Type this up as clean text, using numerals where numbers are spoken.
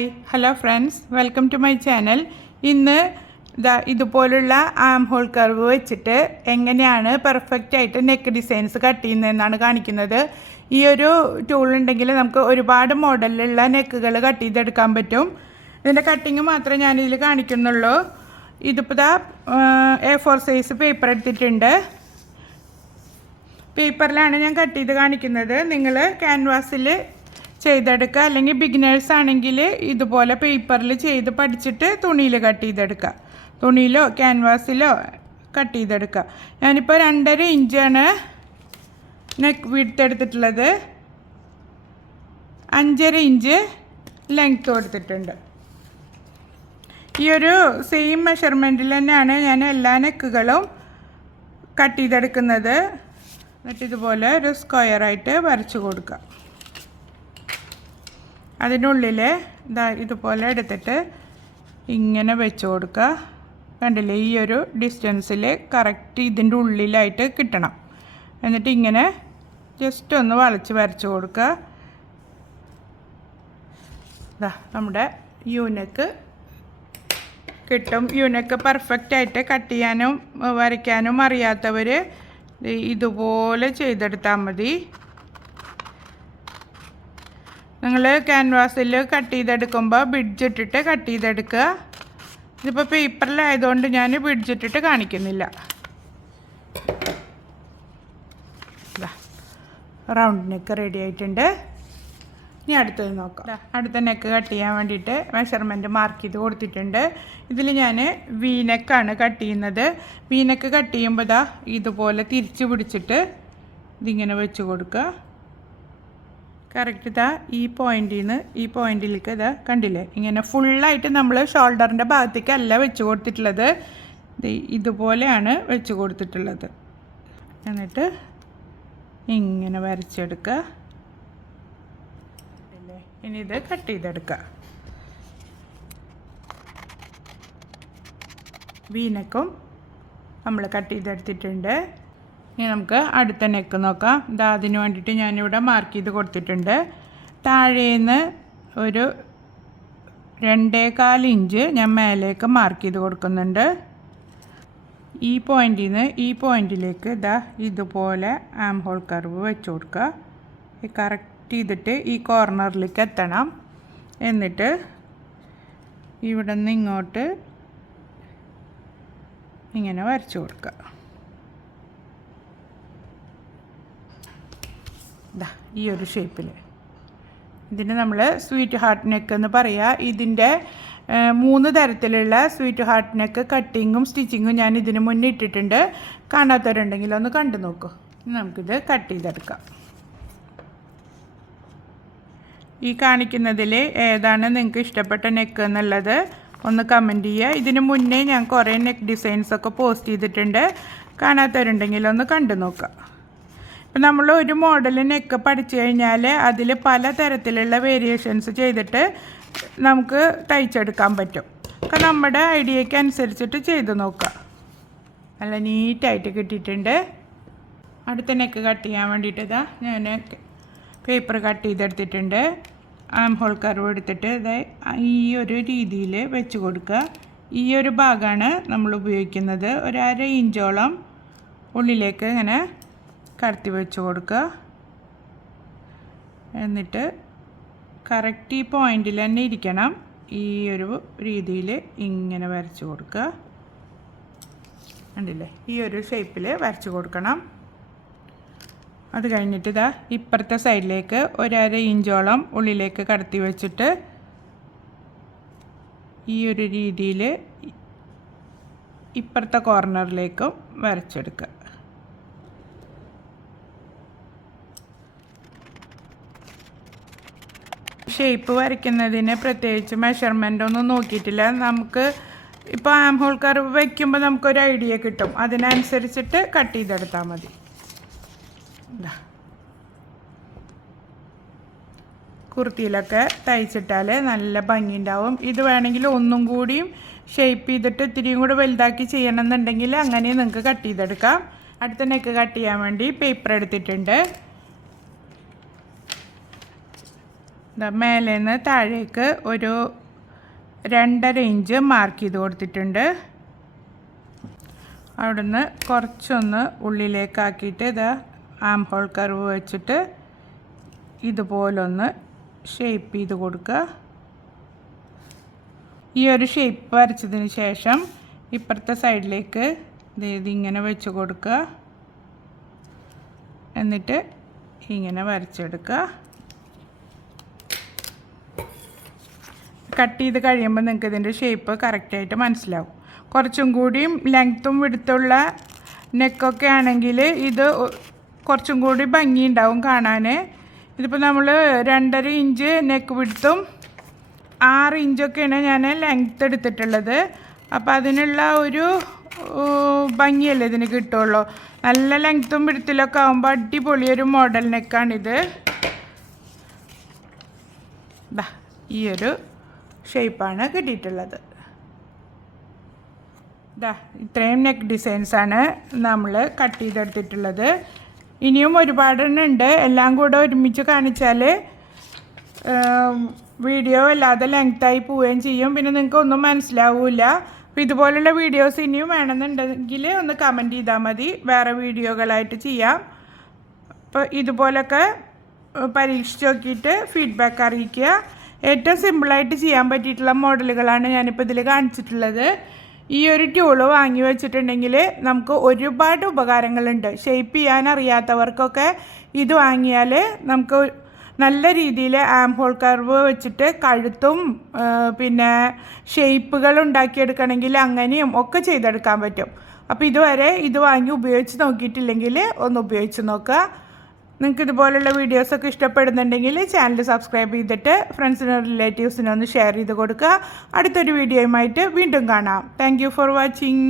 Hi hello friends, welcome to my channel. ഇന്ന് ഇതുപോലുള്ള arm hole curve വെച്ചിട്ട് എങ്ങനെയാണ് പെർഫെക്റ്റായിട്ട് നെക്ക് ഡിസൈൻസ് കട്ട് ചെയ്യുന്നതെന്നാണ് കാണിക്കുന്നത്. ഈ ഒരു ടൂൾ ഉണ്ടെങ്കിൽ നമുക്ക് ഒരുപാട് മോഡലിലുള്ള നെക്കുകൾ കട്ട് ചെയ്തെടുക്കാൻ പറ്റും. ഇതിൻ്റെ കട്ടിങ് മാത്രമേ ഞാനിതിൽ കാണിക്കുന്നുള്ളൂ. ഇതിപ്പോൾ A4 സൈസ് പേപ്പർ എടുത്തിട്ടുണ്ട്. പേപ്പറിലാണ് ഞാൻ കട്ട് ചെയ്ത് കാണിക്കുന്നത്. നിങ്ങൾ ക്യാൻവാസിൽ ചെയ്തെടുക്കുക, അല്ലെങ്കിൽ ബിഗിനേഴ്സ് ആണെങ്കിൽ ഇതുപോലെ പേപ്പറിൽ ചെയ്ത് പഠിച്ചിട്ട് തുണിയിൽ കട്ട് ചെയ്തെടുക്കുക. തുണിയിലോ ക്യാൻവാസിലോ കട്ട് ചെയ്തെടുക്കുക. ഞാനിപ്പോൾ 2.5 ഇഞ്ചാണ് നെക്ക് വിഡ്ത്ത് എടുത്തിട്ടുള്ളത്. 5.5 ഇഞ്ച് ലെങ്ത്തും എടുത്തിട്ടുണ്ട്. ഈ ഒരു സെയിം മെഷർമെൻറ്റിൽ തന്നെയാണ് ഞാൻ എല്ലാ നെക്കുകളും കട്ട് ചെയ്തെടുക്കുന്നത്. എന്നിട്ട് ഇതുപോലെ ഒരു സ്ക്വയറായിട്ട് വരച്ച് കൊടുക്കുക. അതിനുള്ളിൽ ഇതുപോലെ എടുത്തിട്ട് ഇങ്ങനെ വെച്ച് കൊടുക്കുക. കണ്ടില്ലേ, ഈ ഒരു ഡിസ്റ്റൻസിൽ കറക്റ്റ് ഇതിൻ്റെ ഉള്ളിലായിട്ട് കിട്ടണം. എന്നിട്ട് ഇങ്ങനെ ജസ്റ്റ് ഒന്ന് വളച്ച് വരച്ച് കൊടുക്കുക. നമ്മുടെ യൂനെക്ക് കിട്ടും. യൂനെക്ക് പെർഫെക്റ്റായിട്ട് കട്ട് ചെയ്യാനും വരയ്ക്കാനും അറിയാത്തവർ ഇതുപോലെ ചെയ്തെടുത്താൽ മതി. നിങ്ങൾ ക്യാൻവാസിൽ കട്ട് ചെയ്തെടുക്കുമ്പോൾ ബിഡ്ജ് ഇട്ടിട്ട് കട്ട് ചെയ്തെടുക്കുക. ഇതിപ്പോൾ പേപ്പറിലായതുകൊണ്ട് ഞാൻ ബിഡ്ജ് ഇട്ടിട്ട് കാണിക്കുന്നില്ല. റൗണ്ട് നെക്ക് റെഡി ആയിട്ടുണ്ട്. ഇനി അടുത്തത് നോക്കാം. അടുത്ത നെക്ക് കട്ട് ചെയ്യാൻ വേണ്ടിയിട്ട് മെഷർമെൻറ്റ് മാർക്ക് ചെയ്ത് കൊടുത്തിട്ടുണ്ട്. ഇതിൽ ഞാൻ വി നെക്കാണ് കട്ട് ചെയ്യുന്നത്. വി നെക്ക് കട്ട് ചെയ്യുമ്പോൾ ഇതുപോലെ തിരിച്ച് പിടിച്ചിട്ട് ഇതിങ്ങനെ വെച്ച് കൊടുക്കുക. കറക്റ്റ് ഈ പോയിന്റിൽ നിന്ന് ഈ പോയിന്റിലേക്ക് കണ്ടില്ലേ, ഇങ്ങനെ ഫുള്ളായിട്ട് നമ്മൾ ഷോൾഡറിൻ്റെ ഭാഗത്തേക്കല്ല വെച്ച് കൊടുത്തിട്ടുള്ളത്. ഇതുപോലെയാണ് വെച്ച് കൊടുത്തിട്ടുള്ളത്. എന്നിട്ട് ഇങ്ങനെ വരച്ചെടുക്കുക. ഇനി ഇത് കട്ട് ചെയ്തെടുക്കുക. വീനക്കും നമ്മൾ കട്ട് ചെയ്തെടുത്തിട്ടുണ്ട്. ഇനി നമുക്ക് അടുത്ത നെക്ക് നോക്കാം. അതിന് വേണ്ടിയിട്ട് ഞാനിവിടെ മാർക്ക് ചെയ്ത് കൊടുത്തിട്ടുണ്ട്. താഴേന്ന് ഒരു 2.25 ഇഞ്ച് ഞാൻ മേലേക്ക് മാർക്ക് ചെയ്ത് കൊടുക്കുന്നുണ്ട്. ഈ പോയിന്റിൽ നിന്ന് ഈ പോയിന്റിലേക്ക് ഇതുപോലെ ആം ഹോൾ കർവ് വെച്ച് കൊടുക്കുക. കറക്റ്റ് ചെയ്തിട്ട് ഈ കോർണറിലേക്ക് എത്തണം. എന്നിട്ട് ഇവിടെ നിന്ന് ഇങ്ങോട്ട് ഇങ്ങനെ വരച്ചു കൊടുക്കുക. ഈ ഒരു ഷേപ്പിൽ. ഇതിന് നമ്മൾ സ്വീറ്റ് ഹാർട്ട് നെക്ക് എന്ന് പറയുക. ഇതിൻ്റെ 3 തരത്തിലുള്ള സ്വീറ്റ് ഹാർട്ട് നെക്ക് കട്ടിങ്ങും സ്റ്റിച്ചിങ്ങും ഞാൻ ഇതിന് മുന്നേ ഇട്ടിട്ടുണ്ട്. കാണാത്തവരുണ്ടെങ്കിൽ ഒന്ന് കണ്ടു നോക്കൂ. നമുക്കിത് കട്ട് ചെയ്തെടുക്കാം. ഈ കാണിക്കുന്നതിൽ ഏതാണ് നിങ്ങൾക്ക് ഇഷ്ടപ്പെട്ട നെക്ക് എന്നുള്ളത് ഒന്ന് കമൻറ്റ് ചെയ്യുക. ഇതിന് മുന്നേ ഞാൻ കുറേ നെക്ക് ഡിസൈൻസൊക്കെ പോസ്റ്റ് ചെയ്തിട്ടുണ്ട്. കാണാത്തവരുണ്ടെങ്കിൽ ഒന്ന് കണ്ടു നോക്കുക. ഇപ്പം നമ്മൾ ഒരു മോഡൽ നെക്ക് പഠിച്ചു കഴിഞ്ഞാൽ അതിൽ പല തരത്തിലുള്ള വേരിയേഷൻസ് ചെയ്തിട്ട് നമുക്ക് തയ്ച്ചെടുക്കാൻ പറ്റും. ഒക്കെ നമ്മുടെ ഐഡിയയ്ക്ക് അനുസരിച്ചിട്ട് ചെയ്ത് നോക്കുക. നല്ല നീറ്റായിട്ട് കിട്ടിയിട്ടുണ്ട്. അടുത്ത നെക്ക് കട്ട് ചെയ്യാൻ വേണ്ടിയിട്ട് ഞാൻ പേപ്പർ കട്ട് ചെയ്തെടുത്തിട്ടുണ്ട്. ആം ഹോൾ കർവ് എടുത്തിട്ട് ഈ ഒരു രീതിയിൽ വെച്ച് കൊടുക്കുക. ഈ ഒരു ഭാഗമാണ് നമ്മൾ ഉപയോഗിക്കുന്നത്. 1/2 ഇഞ്ചോളം ഉള്ളിലേക്ക് ഇങ്ങനെ കടത്തി വെച്ച് കൊടുക്കുക. എന്നിട്ട് കറക്റ്റ് ഈ പോയിന്റിൽ തന്നെ ഇരിക്കണം. ഈ ഒരു രീതിയിൽ ഇങ്ങനെ വരച്ച് കൊടുക്കുക. കണ്ടില്ലേ, ഈ ഒരു ഷേപ്പിൽ വരച്ച് കൊടുക്കണം. അത് കഴിഞ്ഞിട്ട് ഇപ്പുറത്തെ സൈഡിലേക്ക് 1/2 ഇഞ്ചോളം ഉള്ളിലേക്ക് കടത്തി വെച്ചിട്ട് ഈ ഒരു രീതിയിൽ ഇപ്പുറത്തെ കോർണറിലേക്കും വരച്ചെടുക്കുക. ഷേപ്പ് വരയ്ക്കുന്നതിന് പ്രത്യേകിച്ച് മെഷർമെൻ്റ് ഒന്നും നോക്കിയിട്ടില്ല. നമുക്ക് ഇപ്പോൾ ആം ഹോൾ കർവ് വയ്ക്കുമ്പോൾ നമുക്കൊരു ഐഡിയ കിട്ടും. അതിനനുസരിച്ചിട്ട് കട്ട് ചെയ്തെടുത്താൽ മതി. കുർത്തിയിലൊക്കെ തയ്ച്ചിട്ടാൽ നല്ല ഭംഗിയുണ്ടാവും. ഇത് വേണമെങ്കിൽ ഒന്നും കൂടിയും ഷേപ്പ് ചെയ്തിട്ട് ഇത്തിരിയും കൂടെ വലുതാക്കി ചെയ്യണമെന്നുണ്ടെങ്കിൽ അങ്ങനെ നിങ്ങൾക്ക് കട്ട് ചെയ്തെടുക്കാം. അടുത്ത നെക്ക് കട്ട് ചെയ്യാൻ വേണ്ടി പേപ്പർ എടുത്തിട്ടുണ്ട്. മേലേന്ന് താഴേക്ക് ഒരു 2.5 ഇഞ്ച് മാർക്ക് ചെയ്ത് കൊടുത്തിട്ടുണ്ട്. അവിടുന്ന് കുറച്ചൊന്ന് ഉള്ളിലേക്കാക്കിയിട്ട് ഇതാ ആം ഹോൾ കർവ് വെച്ചിട്ട് ഇതുപോലൊന്ന് ഷേപ്പ് ചെയ്ത് കൊടുക്കുക. ഈ ഒരു ഷേപ്പ് വരച്ചതിന് ശേഷം ഇപ്പുറത്തെ സൈഡിലേക്ക് ഇതിങ്ങനെ വെച്ച് കൊടുക്കുക. എന്നിട്ട് ഇങ്ങനെ വരച്ചെടുക്കുക. കട്ട് ചെയ്ത് കഴിയുമ്പോൾ നിങ്ങൾക്ക് ഇതിൻ്റെ ഷേപ്പ് കറക്റ്റായിട്ട് മനസ്സിലാവും. കുറച്ചും കൂടിയും ലെങ്ത്തും വിടുത്തുള്ള നെക്കൊക്കെ ആണെങ്കിൽ ഇത് കുറച്ചും കൂടി ഭംഗിയുണ്ടാവും കാണാൻ. ഇതിപ്പോൾ നമ്മൾ 2.5 ഇഞ്ച് നെക്ക് വിടുത്തും 6 ഇഞ്ചൊക്കെയാണ് ഞാൻ ലെങ്ത്ത് എടുത്തിട്ടുള്ളത്. അപ്പോൾ അതിനുള്ള ഒരു ഭംഗിയല്ലേ ഇതിന് കിട്ടുള്ളൂ. നല്ല ലെങ്ത്തും വിടുത്തിലൊക്കെ ആകുമ്പോൾ അടിപൊളിയൊരു മോഡൽ നെക്കാണിത്. ഈ ഒരു ഷേപ്പാണ് കിട്ടിയിട്ടുള്ളത്. ഇത്രയും നെക്ക് ഡിസൈൻസാണ് നമ്മൾ കട്ട് ചെയ്തെടുത്തിട്ടുള്ളത്. ഇനിയും ഒരുപാടെണ്ണം ഉണ്ട്. എല്ലാം കൂടെ ഒരുമിച്ച് കാണിച്ചാൽ വീഡിയോ അല്ലാതെ ലെങ്ത്തായി പോവുകയും ചെയ്യും. പിന്നെ നിങ്ങൾക്ക് ഒന്നും മനസ്സിലാവില്ല. അപ്പോൾ ഇതുപോലുള്ള വീഡിയോസ് ഇനിയും വേണമെന്നുണ്ടെങ്കിൽ ഒന്ന് കമൻറ്റ് ചെയ്താൽ മതി. വേറെ വീഡിയോകളായിട്ട് ചെയ്യാം. അപ്പോൾ ഇതുപോലൊക്കെ പരീക്ഷിച്ച് നോക്കിയിട്ട് ഫീഡ്ബാക്ക് അറിയിക്കുക. ഏറ്റവും സിമ്പിളായിട്ട് ചെയ്യാൻ പറ്റിയിട്ടുള്ള മോഡലുകളാണ് ഞാനിപ്പോൾ ഇതിൽ കാണിച്ചിട്ടുള്ളത്. ഈ ഒരു ടൂള് വാങ്ങി വെച്ചിട്ടുണ്ടെങ്കിൽ നമുക്ക് ഒരുപാട് ഉപകാരങ്ങളുണ്ട്. ഷേപ്പ് ചെയ്യാൻ അറിയാത്തവർക്കൊക്കെ ഇത് വാങ്ങിയാൽ നമുക്ക് നല്ല രീതിയിൽ ആം ഹോൾ കർവ് വെച്ചിട്ട് കഴുത്തും പിന്നെ ഷേപ്പുകൾ ഉണ്ടാക്കിയെടുക്കണമെങ്കിൽ അങ്ങനെയും ഒക്കെ ചെയ്തെടുക്കാൻ പറ്റും. അപ്പോൾ ഇതുവരെ ഇത് വാങ്ങി ഉപയോഗിച്ച് നോക്കിയിട്ടില്ലെങ്കിൽ ഒന്ന് ഉപയോഗിച്ച് നോക്കുക. നിങ്ങൾക്ക് ഇതുപോലുള്ള വീഡിയോസൊക്കെ ഇഷ്ടപ്പെടുന്നുണ്ടെങ്കിൽ ചാനൽ സബ്സ്ക്രൈബ് ചെയ്തിട്ട് ഫ്രണ്ട്സിനും റിലേറ്റീവ്സിനും ഒന്ന് ഷെയർ ചെയ്ത് കൊടുക്കുക. അടുത്തൊരു വീഡിയോയുമായിട്ട് വീണ്ടും കാണാം. Thank you for watching.